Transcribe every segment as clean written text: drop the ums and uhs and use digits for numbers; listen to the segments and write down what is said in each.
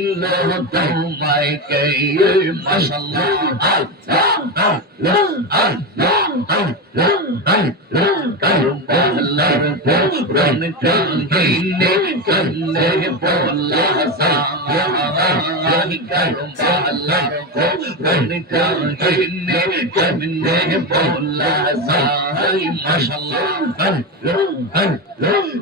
নিল তোমায় কে মাশাআল্লাহ কারবালার পুরান কাহিনী কান্নে বলা যায় কারবালার পুরান কাহিনী কান্নে বলা যায় মাশাআল্লাহ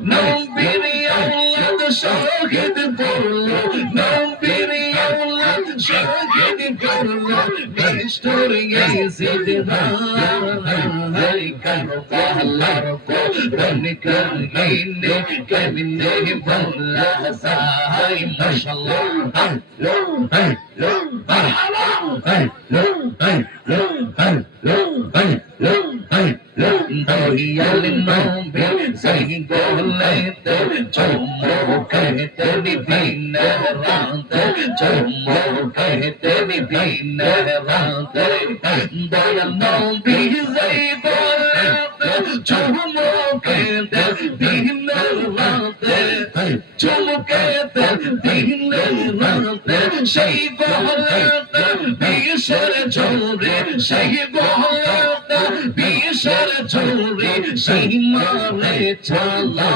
নবীর আওলাদ শহীদ করলো নবীর আওলাদ শহীদ করলো নিষ্ঠুর ইয়াজিদ ভাই কারবালার পুরান কাহিনী কেমনে বলা যায় মাশাআল্লাহ দয়াল নবী সেই গলেতে চমকাতে বিভিন্ন রাতে চমকাতে বিভিন্ন রাতে দয়াল নবী সেই গলেতে চমকাতে বিভিন্ন রাতে চমকাতে বিভিন্ন রাতে সেই গলেতে বিশের ঝরে সেই গলেতে বিশের ঝরে সেই মারে চালা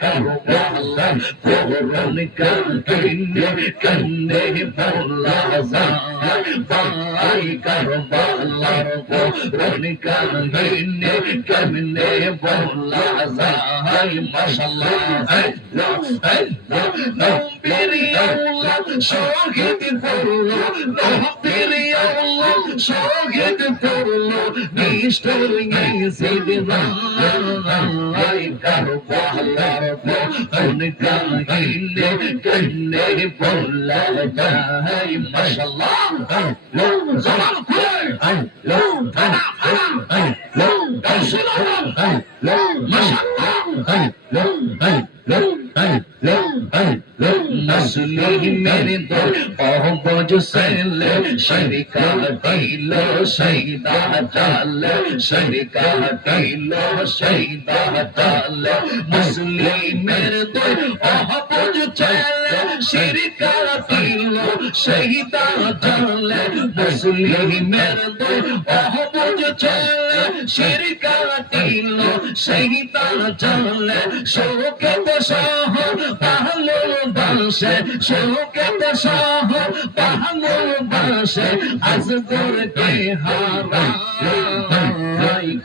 কারবালার পুরান কাহিনী কান্নে বলা যায় ভাই কারবালার পুরান কাহিনী কান্নে বলা যায় মাশাআল্লাহ নবীর আওলাদ শহীদ করলো নবীর আওলাদ শহীদ করলো নিষ্ঠুর ইয়াজিদ ভাই কারবালার পুরান কাহিনী কান্নে বলা যায় মাশাআল্লাহ জবান খুলে মুসলিমের দল অহবজ সেলে শরিকা দিল শহীদা জাল শরিকা দিল শহীদা জাল মুসলিমের দল অহবজ সেলে শরিকা দিল শহীদা জাল মুসলিমের দল অহবজ সেলে শরিকা দিল শহীদা জাল শোকত সহ ভালোবাসে শোকত সহ ভালোবাসে আজগর কে হারাই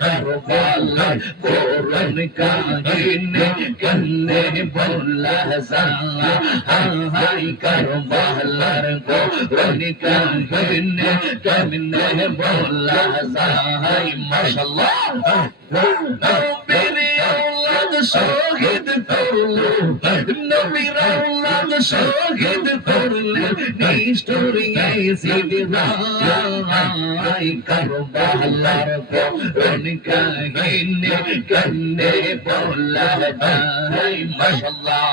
কারবালার পুরান কাহিনী কান্নে বলা যায় কারবালার পুরান কাহিনী কান্নে বলা যায় মাশাআল্লাহ নবীর আওলাদ শহীদ করলো নবীর আওলাদ শহীদ করলো নিষ্ঠুর ইয়াজিদ ভাই কারবালার পুরান কাহিনী কান্নে বলা যায় মাশাআল্লাহ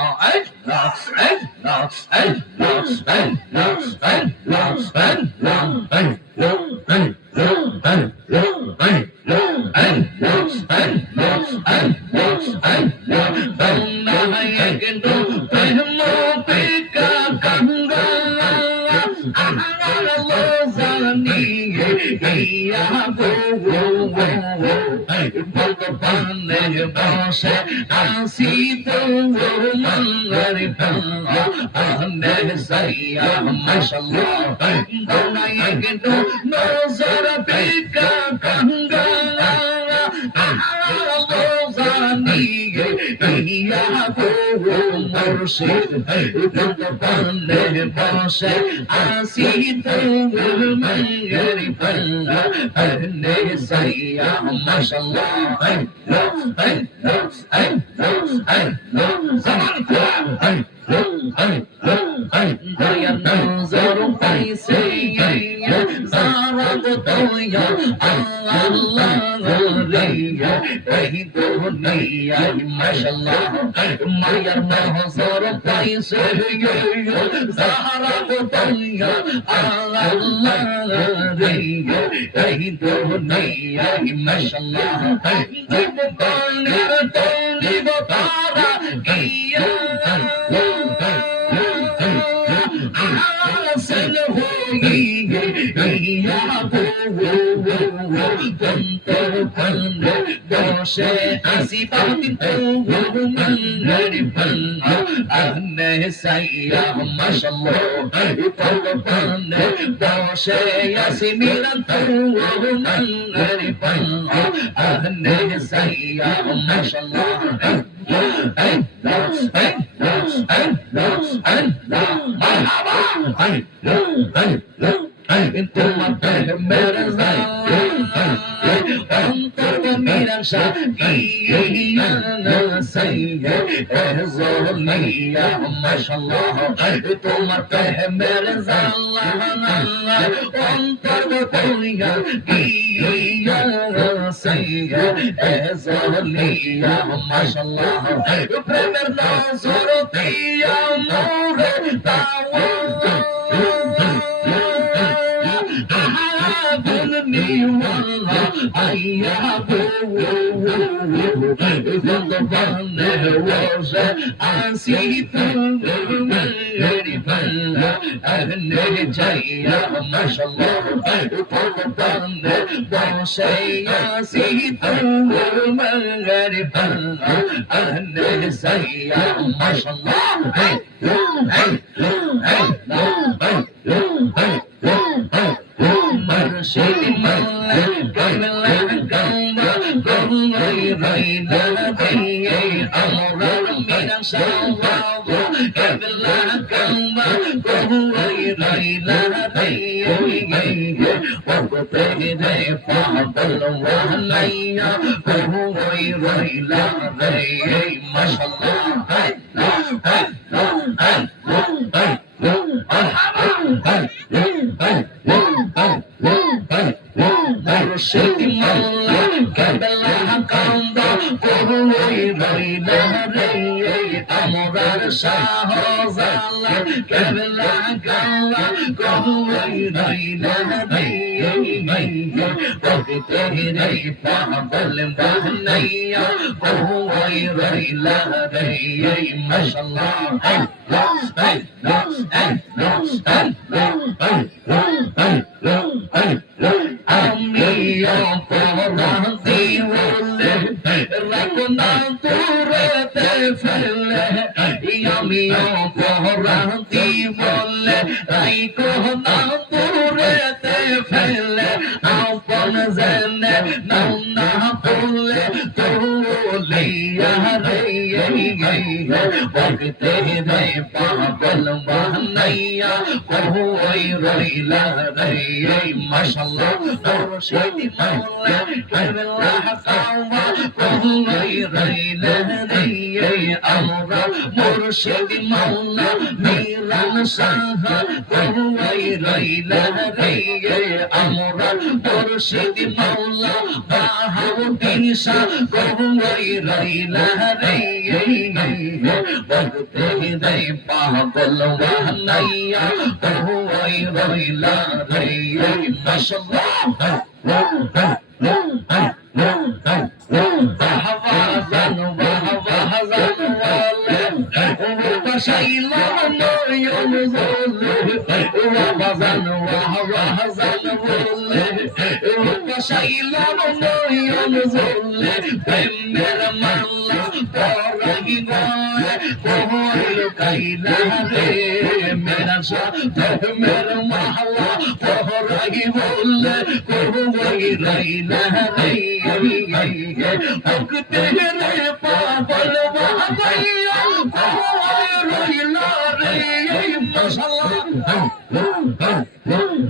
ভগবানের বসে আসি তো মঙ্গল আনে সাইয়া মাশাআল্লাহ দোনায় গেটো নজর বিকা গঙ্গা জানিয়ে ইয়া গো মুর্শিদ ভগবানের বসে আসি তো মঙ্গল আনে সাইয়া মাশাআল্লাহ দয়া নজর পাইছে জারাত দয়া আল্লাহ রে এই দুনিয়ায় মাশাআল্লাহ মায়ার নজর পাইছে জারাত দয়া আল্লাহ রে এই দুনিয়ায় মাশাআল্লাহ জীবনের তলিব তারা গিয়া আসল হইয়া তন্তর পান্ডে বসে আসি পাতিন মঙ্গল পান্ডা আনে সাইয়া মাশাল্লাহ পান্ডে বসে আসি মিলান মঙ্গল পান্ডা আনে সাইয়া মাশাল্লাহ তোমার প্রেমের জালা অন্তর কইয়া গিয়া সাইয়া এজলিয়া মাশাআল্লাহ প্রেমের নজর দিয়া মোরে দাওয়া আইয়া আসি যাইয়া মাশাল্লাহ বসে আসি মঙ্গল পান্ডা যাইয়া মাশাল্লাহ মুর্শিদ মাওলা কামলা কামবা গহুই রাইলা দিয়ে আমরা মিরা সাওয়াব কামলা কামবা গহুই রাইলা দিয়ে ওগতে রে পাগল ওয়ালাইয়া গহুই রাইলা দিয়ে মাশাআল্লাহ মুর্শিদ মাওলা কামলা কামবা গহুই রাইলা দিয়ে আমরার শাহজালা কামলা কামবা গহুই রাইলা দিয়ে ওগতে রে পাগল ওয়ালাইয়া গহুই রাইলা দিয়ে মাশাআল্লাহ আমি অপরাধী বলে রাখনা তোরতে ফেলে আমি অপরাধী বলে রাখনা তোরতে ফেলে আপন জেনে নাও না বলে তোলিয়া রে ওগতে রে পাগল বানাইয়া কই রইলা রে মাশাআল্লাহ মুর্শিদ মাওলা কামলা কামবা কই রইলা রে আমরা মুর্শিদ মাওলা মিরান শাহ কই রইলা রে আমরা মুর্শিদ মাওলা বাহাউদ্দিন শাহ কই রইলা রে ওগতে রে পাগল বানাইয়া কই রইলা রে মাশাআল্লাহ বাহবাজান বাহবাজান বসাইলা নয়ন জলে বাহবাজান বাহবাজান বলে বসাইলা নয়ন জলে প্রেমের মালা পরাই গয় কোহল কাইলা রে মেরা শাহ প্রেমের মালা পরাই বলে কোহল রাইলা রে ওগতে রে পাগল বানাইয়া কই রইলা রে মাশাআল্লাহ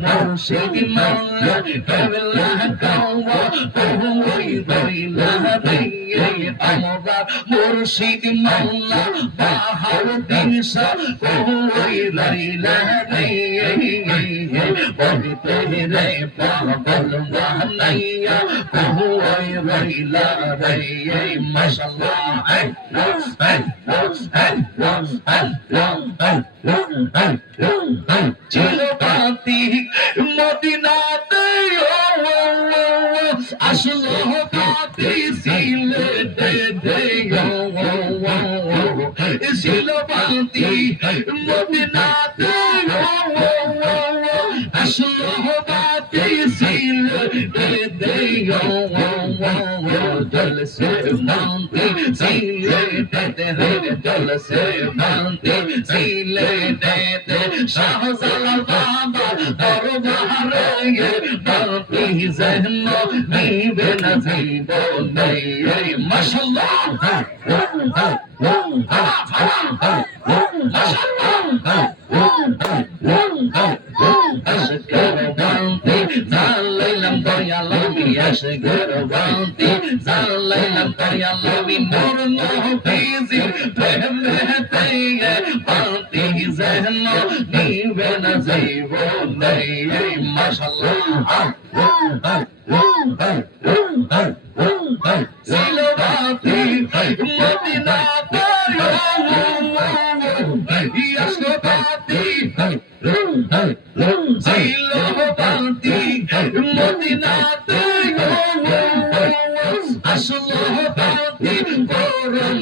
মুর্শিদ মাওলা কামলা কামবা কই রইলা রে আমরা মুর্শিদ মাওলা বাহাউদ্দিন শাহ কই রইলা রে ওগতে রে পাগল বানাইয়া কই রইলা রে মাশাআল্লাহ ছিল কাতিক মদিনাতে আসলো কাতিক সিলেটে ছিল বাতি মদিনাতে আসলো বাতি সিলেটে জলসে বাতি সিলেটে জলসে বাতি সিলেটে শাহজালাল বাবা দরবারে বাতি যেন নিবে না জীবনে মাশাআল্লাহ জালাইলাম দয়ালমি আশগর বান্তি জালাইলাম দয়ালমি মোর নবীজি প্রেমেতে বান্তি যেন নিবে না জীবনে মাশাআল্লাহ সিলবাতি মদিনাতে ইয়াসবাতি সিলবাতি মদিনাতে আসলো বাতি গরম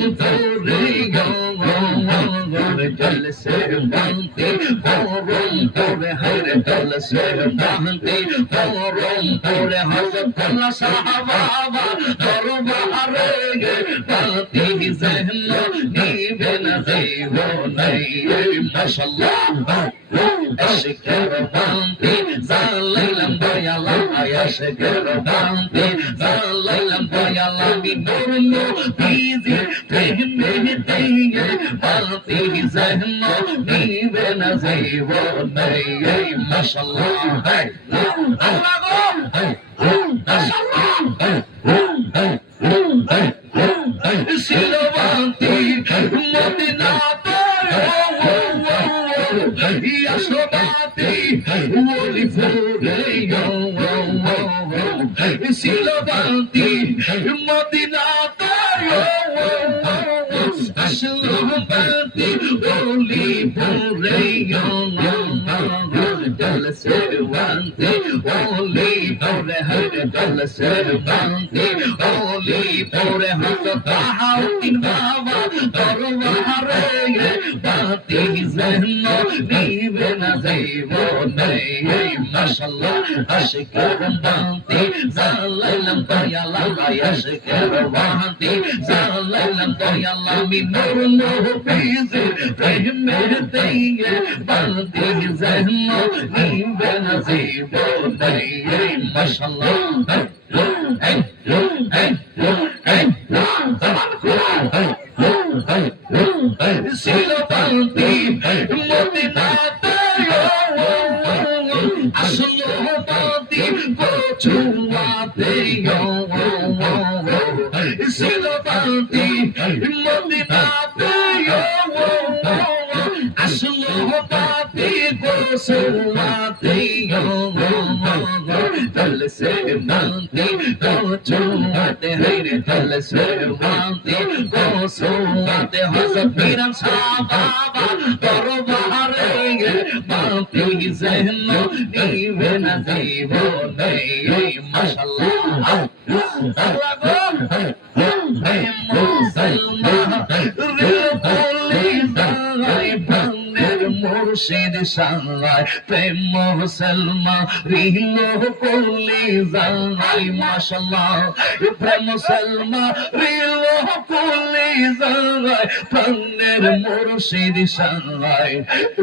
করে জলসে বান্তি গরম করে হরে জলসে বান্তি গরম করে হযরত আল্লাহ সাহাবা দরবারে বাতি যেন নিবে না জীবনে মাশাআল্লাহ আশকের বান্তি জালাইলাম দয়ালাম আশকের বান্তি জালাইলাম দয়ালাম নূর নবীজি প্রেমেতে বান্তি যেন নিবে না জীবনে মাশাআল্লাহ আল্লাহ গো মাশাআল্লাহ সিলবাতি মদিনাতে ইয়াসবাতি ওলি ফুরে সিলবাতি মদিনাতে আসলো বাতি ওলি ফুরে জলসে বান্তি ওলি ফুরে হরে জলসে বান্তি ওলি ফুরে হযরত বাহাউদ্দিন বাবা দরবারে বাতি যেন নিবে না জীবনে মাশাআল্লাহ আশকের বান্তি জালাইলাম দয়ালাম আশকের বান্তি জালাইলাম দয়ালাম নূর নবীজি প্রেমেতে বান্তি যেন নিবে না জীবনে মাশাআল্লাহ সিলবাতি মদিনাতে আসলো বাতি পছুয়াতে সিলবাতি মদিনাতে আসলো বাতি পছুয়াতে জলসে বান্তি পছুয়াতে হরে জলসে বান্তি পছুয়াতে হযরত পীরান সাহাবা দরবারে বান্তি যেন নিবে না জীবনে মাশাআল্লাহ আল্লাহ গো মুসলমান রে বলি দাই বান্দের মুর্শিদ সারাই প্রেম মুসলমান রিলো বলি জানাই মাশাআল্লাহ প্রেম মুসলমান রিলো বলি জানাই বান্দের মুর্শিদ সারাই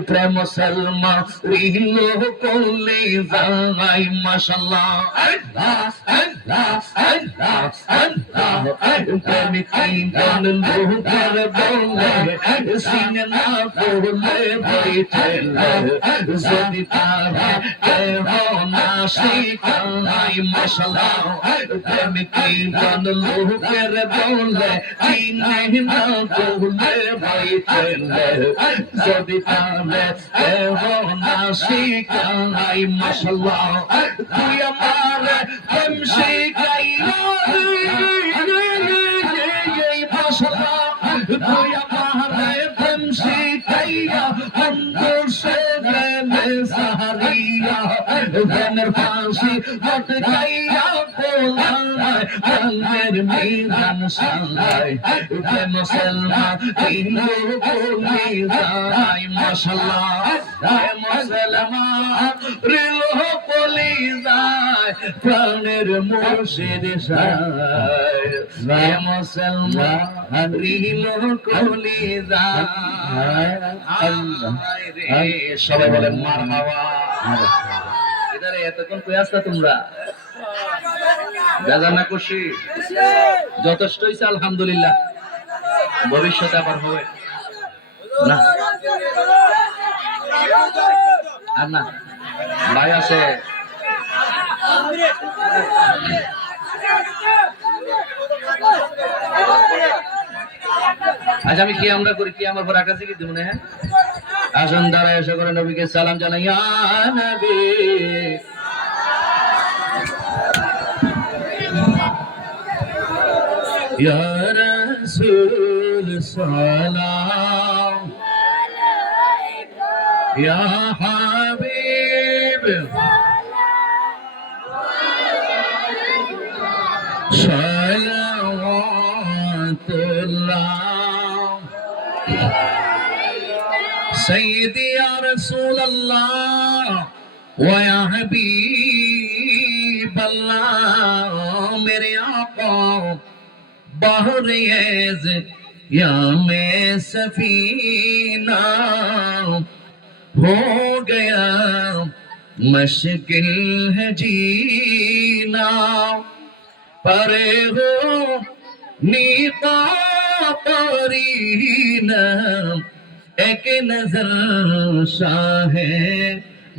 প্রেম মুসলমান রিলো বলি জানাই মাশাআল্লাহ আল্লাহ আল্লাহ আল্লাহ আল্লাহ প্রেমিক গান লোকের বলে সিনে না পড়লে বইতেলে যদি তারা কেহ না শিখাই মাশাআল্লাহ প্রেমিক গান লোকের বলে সিনে না পড়লে বইতেলে যদি তারা কেহ না শিখাই মাশাআল্লাহ তুই আমার প্রেম শিখাইয়া তুই আমার প্রেম শিখাইয়া অন্তর সে সাহারিয়া প্রেমের ফাঁসি লটকাইয়া পোলায় প্রাণের মিজান সালাই উঠে মুসলমান দিলো কলি যায় মাশাআল্লাহ যায় মুসলমান রিলো কলি যায় প্রাণের মুর্শিদ সাই যায় মুসলমান রিলো কলি যায় সবাই বলেন মারহাবা এদারে এতক্ষণ কই আসতা তোমরা বেজার না খুশি যথেষ্ট হইছে আলহামদুলিল্লাহ ভবিষ্যতে আবার হবে না আর না ভাই আছে আজ আমি কি আমরা করি কি আমার পর আকাশে কি দিব না হ্যাঁ আসুন দাঁড়ায় এসে করে নবীকে সালাম জানাই ইয়া নবী ইয়া রাসূল সালাম ইয়া হাবিব সালাওয়াতুল্লাহ سيدي يا رسول الله ويا حبيب الله मेरे आका बहरेज या मैं सफीना हो गया मुश्किल है जीना परे हो नीता परीना एक नजर शाह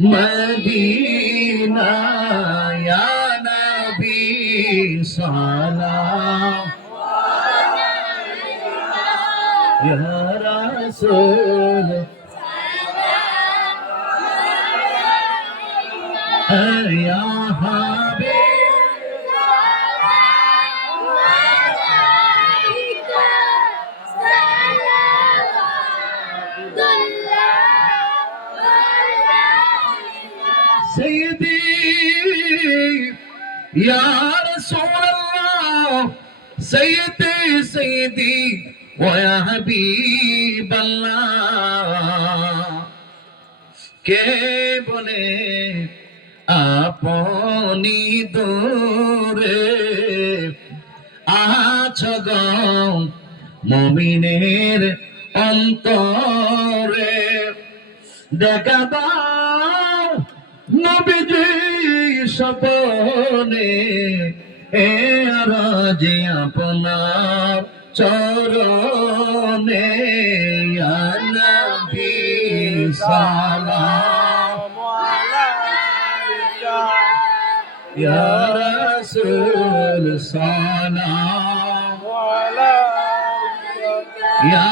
मदीना या नबी सलाम या रसूल या हबीब سيدي يا رسول الله سيدي سيدي ويا حبيب الله কে বলে আপনি দূরে আছো গো মুমিনের অন্তরে দেখা দাও নবীজি স্বপনে এ আরাজে আপনার চরণে ইয়া নবী সালাম আলাইকা ইয়া রাসূল সালাম আলাইকা ইয়া